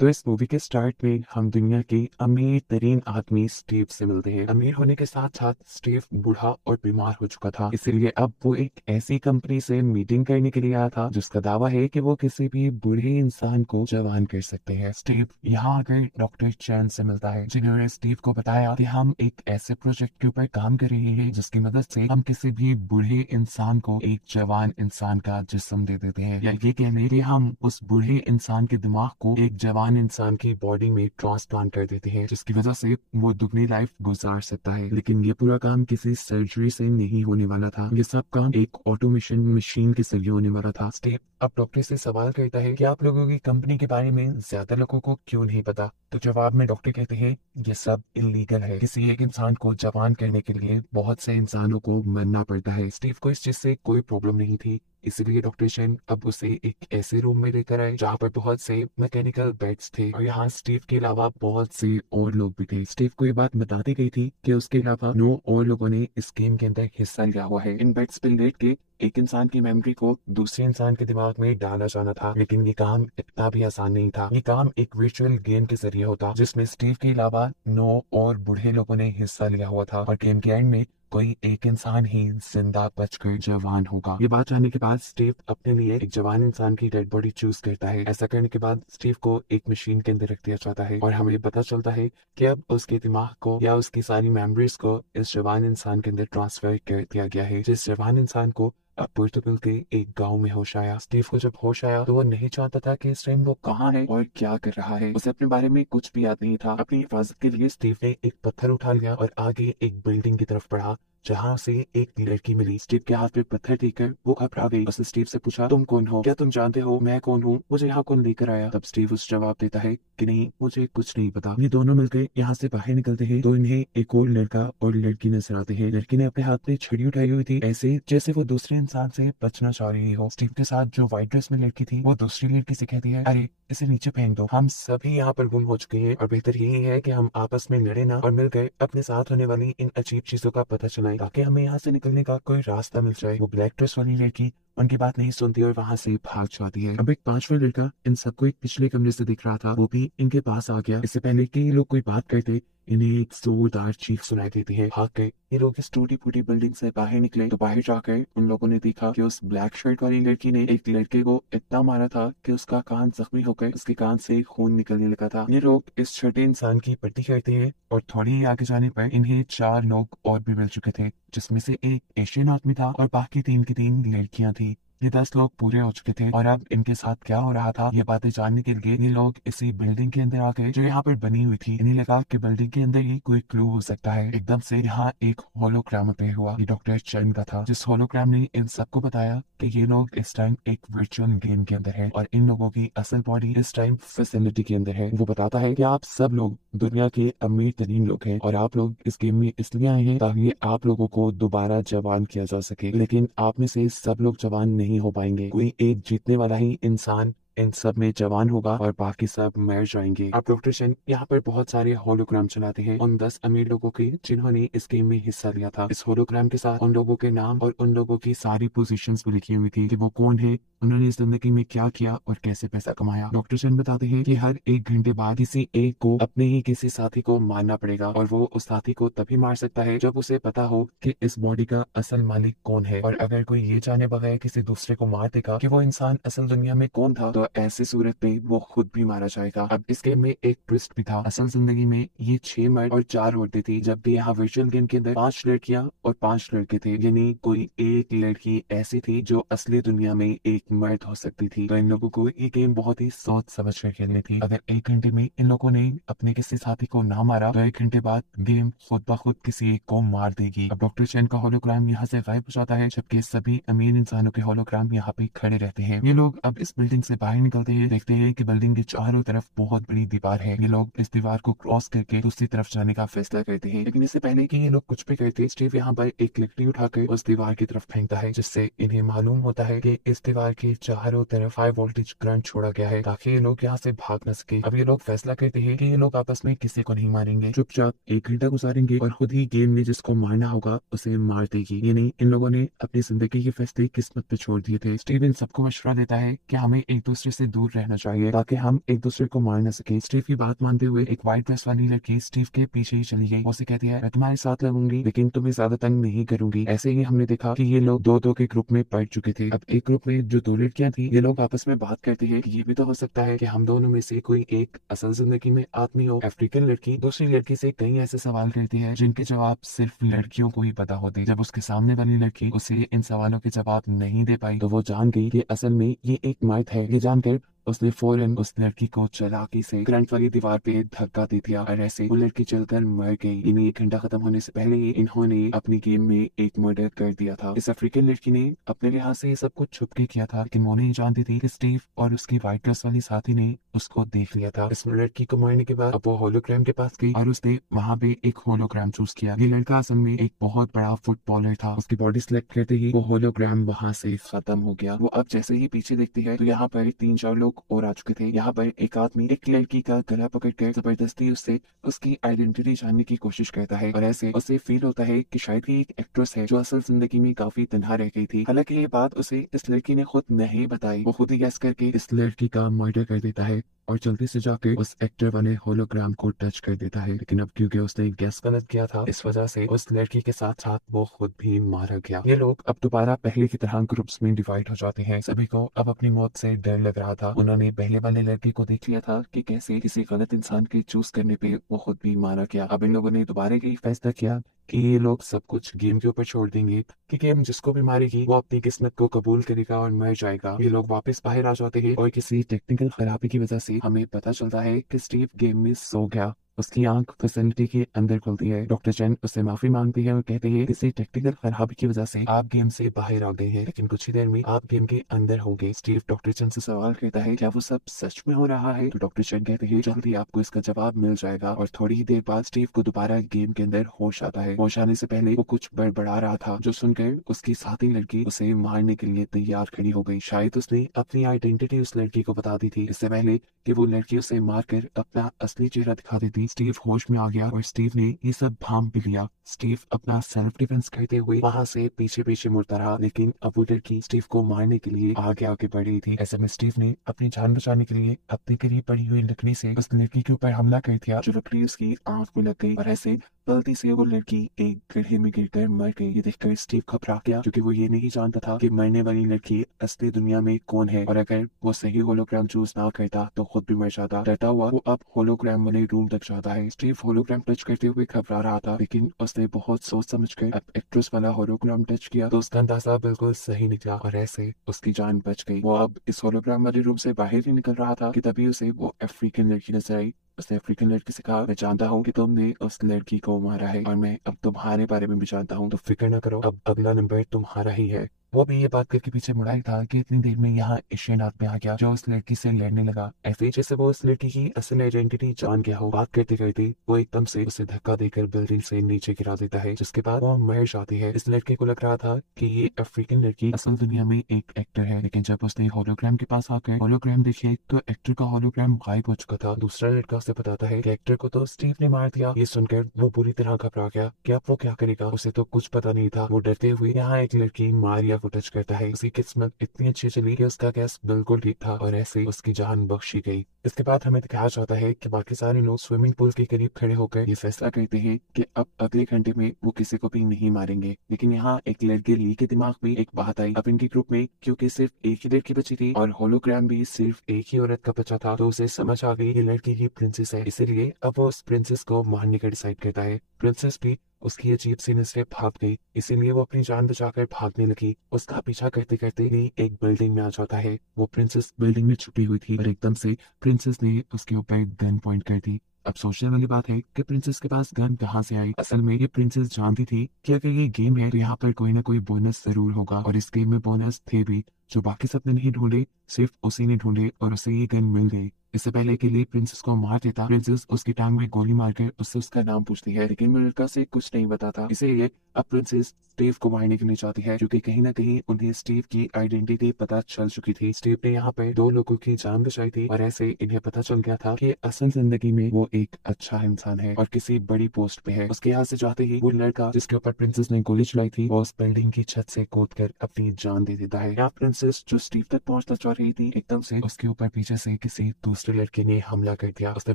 तो इस मूवी के स्टार्ट में हम दुनिया के अमीर तरीन आदमी स्टीव से मिलते हैं। अमीर होने के साथ साथ स्टीव बूढ़ा और बीमार हो चुका था, इसीलिए अब वो एक ऐसी कंपनी से मीटिंग करने के लिए आया था जिसका दावा है कि वो किसी भी बूढ़े इंसान को जवान कर सकते हैं। स्टीव यहाँ आकर डॉक्टर चैन से मिलता है, जिन्होंने स्टीव को बताया कि हम एक ऐसे प्रोजेक्ट के ऊपर काम कर रहे हैं जिसकी मदद से हम किसी भी बूढ़े इंसान को एक जवान इंसान का जिस्म दे देते हैं, या ये कहने कि हम उस बूढ़े इंसान के दिमाग को एक जवान इंसान की बॉडी में ट्रांसप्लांट कर देते हैं, जिसकी वजह से वो दुगनी लाइफ गुजार सकता है। लेकिन ये पूरा काम किसी सर्जरी से नहीं होने वाला था, ये सब काम एक ऑटोमेशन मशीन के जरिए होने वाला था। स्टीव अब डॉक्टर से सवाल करता है कि आप लोगों की कंपनी के बारे में ज्यादा लोगों को क्यों नहीं पता। तो जवाब में डॉक्टर कहते हैं ये सब इलीगल है, किसी एक इंसान को जवान करने के लिए बहुत से इंसानों को मरना पड़ता है। स्टीव को इस चीज से कोई प्रॉब्लम नहीं थी, इसलिए डॉक्टर शेन अब उसे एक ऐसे रूम में लेकर आए जहाँ पर बहुत से मैकेनिकल बेड्स थे और यहाँ स्टीव के अलावा बहुत से और लोग भी थे। स्टीव को ये बात बता दी गई थी कि उसके अलावा 9 और लोगों ने इस गेम के अंदर हिस्सा लिया हुआ है। इन बेड्स पर लेट के एक इंसान की मेमोरी को दूसरे इंसान के दिमाग में डाला जाना था, लेकिन ये काम इतना भी आसान नहीं था। ये काम एक वर्चुअल गेम के जरिए होता जिसमें स्टीव के अलावा 9 और बूढ़े लोगों ने हिस्सा लिया हुआ था और गेम के एंड में कोई एक इंसान ही जिंदा बचकर जवान होगा। ये बात जानने के बाद स्टीव अपने लिए एक जवान इंसान की डेड बॉडी चूज करता है। ऐसा करने के बाद स्टीव को एक मशीन के अंदर रख दिया जाता है और हमें पता चलता है कि अब उसके दिमाग को या उसकी सारी मेमोरीज को इस जवान इंसान के अंदर ट्रांसफर कर दिया गया है, जिस जवान इंसान को अब पोर्टुगल के एक गांव में होश आया। स्टीव को जब होश आया तो वो नहीं चाहता था कि इस टाइम वो कहाँ है और क्या कर रहा है। उसे अपने बारे में कुछ भी याद नहीं था। अपनी हिफाजत के लिए स्टीव ने एक पत्थर उठा लिया और आगे एक बिल्डिंग की तरफ बढ़ा जहाँ से एक लड़की मिली। स्टीव के हाथ पे पत्थर देकर वो घबरा गई। उसने स्टीव से पूछा तुम कौन हो, क्या तुम जानते हो मैं कौन हूँ, मुझे यहाँ कौन लेकर आया। तब स्टीव उस जवाब देता है कि नहीं, मुझे कुछ नहीं पता। ये दोनों मिलकर यहाँ से बाहर निकलते हैं तो इन्हें एक और लड़का और लड़की नजर आते हैं। लड़की ने अपने हाथ में छड़ी उठाई हुई थी, ऐसे जैसे वो दूसरे इंसान से बचना चाह रही हो। स्टीव के साथ जो व्हाइट ड्रेस में लड़की थी वो दूसरी लड़की से कहती है अरे इसे नीचे फेंक दो, हम सभी यहाँ पर गुम हो चुके हैं और बेहतर यही है कि हम आपस में लड़े ना और मिलकर अपने साथ होने वाली इन अजीब चीजों का पता चलाएं ताकि हमें यहाँ से निकलने का कोई रास्ता मिल जाए। वो ब्लैक ड्रेस वाली लड़की उनकी बात नहीं सुनती और वहां से भाग जाती है। अब एक पांचवा लड़का इन सबको एक पिछले कमरे से दिख रहा था, वो भी इनके पास आ गया। इससे पहले कि ये लोग कोई बात करते इन्हें एक जोरदार चीख सुनाई देती है। भाग गए ये लोग इस टूटी फूटी बिल्डिंग से बाहर निकले तो बाहर जाकर उन लोगों ने देखा कि उस ब्लैक शर्ट वाली लड़की ने एक लड़के को इतना मारा था कि उसका कान जख्मी होकर उसके कान से खून निकलने लगा था। ये लोग इस छठे इंसान की पट्टी करते हैं और थोड़ी ही आगे जाने पर इन्हें 4 लोग और भी मिल चुके थे, जिसमें से एक एशियन आदमी था और बाकी 3 की 3 लड़कियां थी। ये 10 लोग पूरे हो चुके थे और अब इनके साथ क्या हो रहा था ये बातें जानने के लिए ये लोग इसी बिल्डिंग के अंदर आ गए जो यहाँ पर बनी हुई थी। इन्हें लगा कि बिल्डिंग के अंदर ही कोई क्लू हो सकता है। एकदम से यहाँ एक होलोग्राम अपीयर हुआ, ये डॉक्टर चैन का था, जिस होलोग्राम ने इन सबको बताया कि ये लोग इस टाइम एक वर्चुअल गेम के अंदर है और इन लोगों की असल बॉडी इस टाइम फैसिलिटी के अंदर है। वो बताता है कि आप सब लोग दुनिया के अमीर तरीन लोग हैं और आप लोग इस गेम में इसलिए आए हैं ताकि आप लोगों को दोबारा जवान किया जा सके, लेकिन आप में से सब लोग जवान नहीं हो पाएंगे। कोई एक जीतने वाला ही इंसान इन सब में जवान होगा और बाकी सब मर जाएंगे। अब डॉक्टर शन यहाँ पर बहुत सारे होलोग्राम चलाते हैं उन 10 अमीर लोगों के जिन्होंने इस गेम में हिस्सा लिया था। इस होलोग्राम के साथ उन लोगों के नाम और उन लोगों की सारी पोजीशंस भी लिखी हुई थी कि वो कौन है, उन्होंने इस जिंदगी में क्या किया और कैसे पैसा कमाया। डॉक्टर शन बताते हैं कि हर 1 घंटे बाद किसी एक को अपने ही किसी साथी को मारना पड़ेगा और वो उस साथी को तभी मार सकता है जब उसे पता हो कि इस बॉडी का असल मालिक कौन है। और अगर कोई ये जाने बगैर किसी दूसरे को मार देगा कि वो इंसान असल दुनिया में कौन था तो ऐसी सूरत में वो खुद भी मारा जाएगा। अब इस गेम में एक ट्विस्ट भी था, असल जिंदगी में ये 6 मर्द और 4 औरतें थी, जबकि यहाँ वर्चुअल गेम के अंदर 5 लड़कियां और 5 लड़के थे, यानी कोई एक लड़की ऐसी थी जो असली दुनिया में एक मर्द हो सकती थी। तो इन लोगों को ये गेम बहुत ही सोच समझ कर खेलनी थी। अगर 1 घंटे में इन लोगों ने अपने किसी साथी को ना मारा तो 1 घंटे बाद गेम खुद ब खुद किसी एक को मार देगी। अब डॉक्टर चैन का होलोग्राम यहाँ से गायब हो जाता है जबकि सभी अमीर इंसानों के होलोग्राम यहाँ पे खड़े रहते हैं। ये लोग अब इस बिल्डिंग से बाहर निकलते हैं, देखते हैं कि बिल्डिंग के चारों तरफ बहुत बड़ी दीवार है। ये लोग इस दीवार को क्रॉस करके दूसरी तरफ जाने का फैसला करते हैं, लेकिन इससे पहले कि ये लोग कुछ भी करते स्टीव यहाँ पर एक लकड़ी उठाकर उस दीवार की तरफ फेंकता है, जिससे इन्हें मालूम होता है कि इस दीवार के चारों तरफ हाई वोल्टेज करंट छोड़ा गया है ताकि ये लोग यहाँ से भाग न सके। अब ये लोग फैसला करते हैं कि ये लोग आपस में किसी को नहीं मारेंगे, चुपचाप 1 घंटा गुजारेंगे और खुद ही गेम में जिसको मारना होगा उसे मार देगी। ये नहीं, इन लोगों ने अपनी जिंदगी के फैसले किस्मत पे छोड़ दिए थे। स्टीवन सबको मशवरा देता है कि हमें एक दूसरे दूसरे से दूर रहना चाहिए ताकि हम एक दूसरे को मार न सके। स्टीव की बात मानते हुए एक व्हाइट ड्रेस वाली लड़की स्टीव के पीछे ही चली गई। उसे कहती है मैं तुम्हारे साथ लगूंगी लेकिन तुम्हें ज्यादा तंग नहीं करूंगी। ऐसे ही हमने देखा कि ये लोग दो दो के ग्रुप में पड़ चुके थे। अब एक ग्रुप में जो दो लड़कियां थी ये लोग आपस में बात करती है कि ये भी तो हो सकता है कि हम दोनों में से कोई एक असल जिंदगी में आदमी हो। अफ्रीकन लड़की दूसरी लड़की से कई ऐसे सवाल करती है जिनके जवाब सिर्फ लड़कियों को ही पता होते। जब उसके सामने वाली लड़की उसे इन सवालों के जवाब नहीं दे पाई तो वो जान गई कि असल में ये एक मर्द है। ये जानकर उसने फौरन उस लड़की को चालाकी से करंट वाली दीवार पे धक्का दे दिया और ऐसे वो लड़की चलकर मर गई। इन्हें एक घंटा खत्म होने से पहले ही इन्होंने अपनी गेम में एक मर्डर कर दिया था। इस अफ्रीकन लड़की ने अपने लिहाज से ये सब कुछ छुप के किया था लेकिन वो नहीं जानती थी कि स्टीव और उसकी व्हाइट ड्रेस वाली साथी ने उसको देख लिया था। इस लड़की को मारने के बाद अब वो होलोग्राम के पास गई और उसने वहाँ पे एक होलोग्राम चूज किया। ये लड़का असल में एक बहुत बड़ा फुटबॉलर था। उसकी बॉडी सिलेक्ट करते ही वो होलोग्राम वहाँ से खत्म हो गया। वो अब जैसे ही पीछे देखती है तो यहाँ पर 3-4 लोग और आ चुके थे। यहाँ पर एक आदमी एक लड़की का गला पकड़कर जबरदस्ती उससे उसकी आइडेंटिटी जानने की कोशिश करता है और ऐसे उसे फील होता है कि शायद ये एक एक्ट्रेस है जो असल जिंदगी में काफी तन्हा रह गई थी। हालांकि ये बात उसे इस लड़की ने खुद नहीं बताई। वो खुद ही गैस करके इस लड़की का मर्डर कर देता है और जल्दी से जाकर उस एक्टर वाले होलोग्राम को टच कर देता है। लेकिन अब क्योंकि उसने गैस गलत किया था इस वजह से उस लड़की के साथ साथ वो खुद भी मारा गया। ये लोग अब दोबारा पहले की तरह ग्रुप्स में डिवाइड हो जाते हैं। सभी को अब अपनी मौत से डर लग रहा था। उन्होंने पहले वाले लड़के को देख लिया था कि कैसे किसी गलत इंसान के चूज करने पे वो खुद भी मारा गया। अब इन लोगों ने दोबारा यही फैसला किया कि ये लोग सब कुछ गेम के ऊपर छोड़ देंगे कि गेम जिसको भी मारेगी वो अपनी किस्मत को कबूल करेगा और मर जाएगा। ये लोग वापस बाहर आ जाते हैं और किसी टेक्निकल खराबी की वजह से हमें पता चलता है कि स्टीव गेम में सो गया। उसकी आंख फैसिलिटी के अंदर खुलती है। डॉक्टर चैन उससे माफी मांगती है और कहते हैं किसी टेक्निकल खराबी की वजह से आप गेम से बाहर आ गए हैं लेकिन कुछ ही देर में आप गेम के अंदर होंगे। स्टीव डॉक्टर चैन से सवाल करता है क्या वो सब सच में हो रहा है तो डॉक्टर चैन कहते हैं जल्दी आपको इसका जवाब मिल जाएगा। और थोड़ी ही देर बाद स्टीव को दोबारा गेम के अंदर होश आता है। होश आने से पहले वो कुछ बड़बड़ा रहा था जो सुनकर उसकी साथी लड़की उसे मारने के लिए तैयार खड़ी हो गई। शायद उसने अपनी आइडेंटिटी उस लड़की को बता दी थी इससे पहले कि वो लड़की उसे मारकर अपना असली चेहरा दिखा देती। स्टीव होश में आ गया और स्टीव ने ये सब भांप भी लिया। स्टीव अपना सेल्फ डिफेंस करते हुए वहां से पीछे पीछे मुड़ता रहा लेकिन अब वो लड़की स्टीव को मारने के लिए आगे आगे बढ़ रही थी। ऐसे में स्टीव ने अपनी जान बचाने के लिए अपने करीब पड़ी हुई लकड़ी से उस लड़की के ऊपर हमला कर दिया जो लकड़ी उसकी आंख में लग गई और ऐसे गलती से वो लड़की एक गड्ढे में गिरकर मर गई। ये देखकर स्टीव घबरा गया क्योंकि वो ये नहीं जानता था कि मरने वाली लड़की असली दुनिया में कौन है और अगर वो सही होलोग्राम चूज ना करता तो खुद भी मर जाता। डरता हुआ वो अब होलोग्राम वाले रूम तक जाता है। स्टीव होलोग्राम टच करते हुए घबरा रहा था लेकिन उसने बहुत सोच समझ कर अब एक्ट्रेस वाला होलोग्राम टच किया तो उसका अंदाजा बिल्कुल सही निकला और ऐसे उसकी जान बच गई। वो अब इस होलोग्राम वाले रूम से बाहर ही निकल रहा था कि तभी उसे वो अफ्रीकन लड़की नजर आई। उसने अफ्रीकन लड़की से कहा मैं जानता हूँ कि तुमने उस लड़की को मारा है और मैं अब तुम्हारे बारे में भी जानता हूँ तो फिक्र न करो अब अगला नंबर तुम्हारा ही है। वो भी ये बात करके पीछे मुड़ा ही था कि इतनी देर में यहाँ एशियन आदमी आ गया जो उस लड़की से लड़ने लगा। ऐसे ही जैसे वो उस लड़की की असल आइडेंटिटी जान गया हो। बात करते करते वो एकदम से उसे धक्का देकर बिल्डिंग से नीचे गिरा देता है जिसके बाद वो मर जाती है। इस लड़के को लग रहा था कि ये अफ्रीकन लड़की असल दुनिया में एक एक्टर है लेकिन जब उसने होलोग्राम के पास आकर होलोग्राम देखे तो एक्टर का होलोग्राम गायब हो चुका था। दूसरा लड़का उसे बताता है कि एक्टर को तो स्टीव ने मार दिया। ये सुनकर वो बुरी तरह घबरा गया कि अब वो क्या करेगा। उसे तो कुछ पता नहीं था। वो डरते हुए यहाँ एक लड़की मारिया को टच करता है। उसकी किस्मत इतनी अच्छी चली कि उसका गैस बिल्कुल ठीक था और ऐसे उसकी जान बख्शी गई। इसके बाद हमें दिखाया जाता है कि बाकी सारे लोग स्विमिंग पूल के करीब खड़े होकर ये फैसला करते हैं कि अब अगले घंटे में वो किसी को भी नहीं मारेंगे। लेकिन यहाँ एक लड़के ली के दिमाग में एक बात आई। अब इनके ग्रुप में क्योंकि सिर्फ एक ही लड़की बची थी और होलोग्राम भी सिर्फ एक ही औरत का बचा था तो उसे समझ आ गई ये लड़की ही प्रिंसेस है। इसीलिए अब वो उस प्रिंसेस को मारने का डिसाइड करता है। प्रिंसेस भी उसकी अजीब सी नजरें भाग गई इसीलिए वो अपनी जान बचाकर भागने लगी। उसका पीछा करते करते ही एक बिल्डिंग में आ जाता है। वो प्रिंसेस बिल्डिंग में छुपी हुई थी और एकदम से प्रिंसेस ने उसके ऊपर गन पॉइंट कर दी। अब सोचने वाली बात है कि प्रिंसेस के पास गन कहाँ से आई। असल में ये प्रिंसेस जानती थी कि अगर ये गेम है तो यहाँ पर कोई ना कोई बोनस जरूर होगा और इस गेम में बोनस थे भी जो बाकी सबने नहीं ढूंढे सिर्फ उसी ने ढूंढे और उसे ये गन मिल गई। इससे पहले के लिए प्रिंसेस को मार देता प्रिंसेस उसकी टांग में गोली मारकर उससे उसका नाम पूछती है लेकिन वो लड़का से कुछ नहीं बताता। इसीलिए अब प्रिंसेस स्टीव को मारने के लिए चाहती है क्योंकि कहीं ना कहीं उन्हें स्टीव की आइडेंटिटी पता चल चुकी थी। स्टीव ने यहाँ पर 2 लोगों की जान बचाई थी और ऐसे इन्हें पता चल गया था कि असल जिंदगी में वो एक अच्छा इंसान है और किसी बड़ी पोस्ट पे है। उसके यहाँ से जाते ही वो लड़का जिसके ऊपर प्रिंसेस ने गोली चलाई थी वो उस बिल्डिंग की छत से कूद कर अपनी जान दे देता है। यहाँ प्रिंसेस जो स्टीव तक पहुंचना चाह रही थी, एकदम से उसके ऊपर पीछे से किसी दूसरे लड़के ने हमला कर दिया। उसने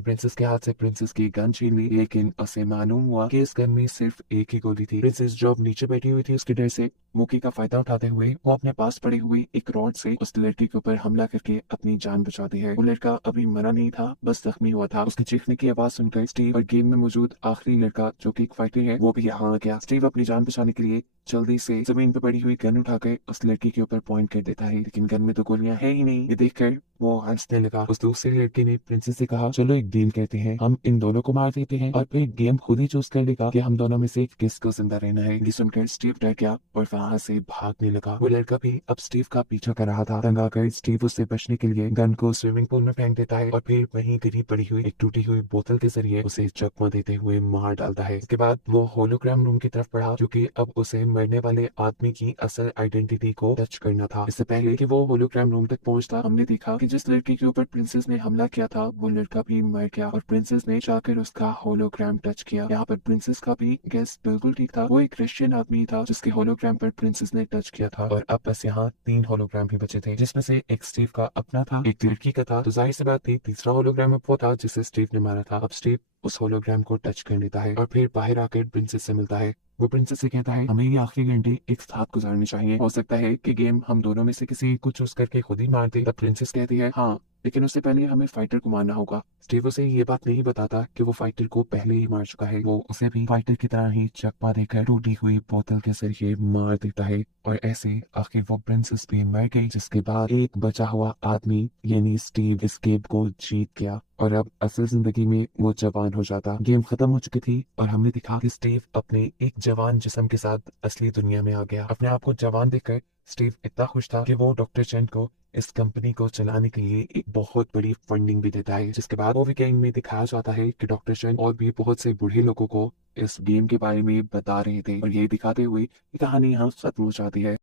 प्रिंसेस के हाथ से प्रिंसेस की गन छीन ली, लेकिन उसे मालूम हुआ कि इस गन में सिर्फ एक ही गोली थी। प्रिंसेस जो अब नीचे बैठी हुई थी, उसके डर से मौके का फायदा उठाते हुए वो अपने पास पड़ी हुई एक रॉड से उस लड़की के ऊपर हमला करके अपनी जान बचाती है। वो लड़का अभी मरा नहीं था, बस जख्मी हुआ था। उसके चीखने की आवाज सुनकर स्टीव और गेम में मौजूद आखिरी लड़का जो कि एक फाइटर है, वो भी यहाँ आ गया। स्टीव अपनी जान बचाने के लिए जल्दी से जमीन पर पड़ी हुई गन उठाकर उस लड़की के ऊपर पॉइंट कर देता है, लेकिन गन में तो गोलियां है ही नहीं। ये देखकर वो हंसने लगा। उस दूसरे लड़के ने प्रिंसेस से कहा, चलो एक डील कहते हैं, हम इन दोनों को मार देते हैं और फिर गेम खुद ही चूज कर लेगा कि हम दोनों में से किसको जिंदा रहना है। ये सुनकर स्टीव डर गया और वहां से भागने लगा। वो लड़का भी अब स्टीव का पीछा कर रहा था। तंग आकर स्टीव उससे बचने के लिए गन को स्विमिंग पूल में फेंक देता है और फिर वहीं गिरी पड़ी हुई एक टूटी हुई बोतल के जरिए उसे चकमा देते हुए मार डालता है। इसके बाद वो होलोग्राम रूम की तरफ बढ़ा, क्योंकि अब उसे मरने वाले आदमी की असल आइडेंटिटी को टच करना था। इससे पहले कि वो होलोग्राम रूम तक पहुंचता, हमने देखा कि जिस लड़की के ऊपर प्रिंसेस ने हमला किया था वो लड़का भी मर गया और प्रिंसेस ने जाकर उसका होलोग्राम टच किया। यहाँ पर प्रिंसेस का भी गेस बिल्कुल ठीक था, वो एक क्रिश्चियन आदमी था जिसके होलोग्राम पर प्रिंसेस ने टच किया था। और अब बस यहाँ 3 होलोग्राम भी बचे थे, जिसमें से एक स्टीव का अपना था, एक लड़की का था। तो जाहिर सी बात थी तीसरा होलोग्राम अब वो था जिसे स्टीव ने मारा था। अब स्टीव उस होलोग्राम को टच कर लेता है और फिर बाहर आकर प्रिंसेस से मिलता है। वो प्रिंसेस से कहता है, हमें ये आखिरी घंटे एक साथ गुजारने चाहिए, हो सकता है कि गेम हम दोनों में से किसी को चूज करके खुद ही मार दे। तब प्रिंसेस कहती है, हाँ, लेकिन उससे पहले हमें फाइटर को मारना होगा। स्टीव उसे ये बात नहीं बताता कि वो फाइटर को पहले ही मार चुका है। वो उसे भी फाइटर की तरह ही चकमा देकर टूटी हुई बोतल के जरिए मार देता है और ऐसे आखिर वो प्रिंसेस भी मर गई, जिसके बाद एक बचा हुआ आदमी यानी स्टीव इस गेम को जीत गया और अब असल जिंदगी में वो जवान हो जाता। गेम खत्म हो चुकी थी और हमने दिखा कि स्टीव अपने एक जवान जिस्म के साथ असली दुनिया में आ गया। अपने आप को जवान देखकर स्टीव इतना खुश था कि वो डॉक्टर चेन को इस कंपनी को चलाने के लिए एक बहुत बड़ी फंडिंग भी देता है। जिसके बाद वो वीकेंड में दिखाया जाता है कि डॉक्टर चेन और भी बहुत से बूढ़े लोगों को इस गेम के बारे में बता रहे थे और ये दिखाते हुए कहानी यहाँ खत्म हो जाती है।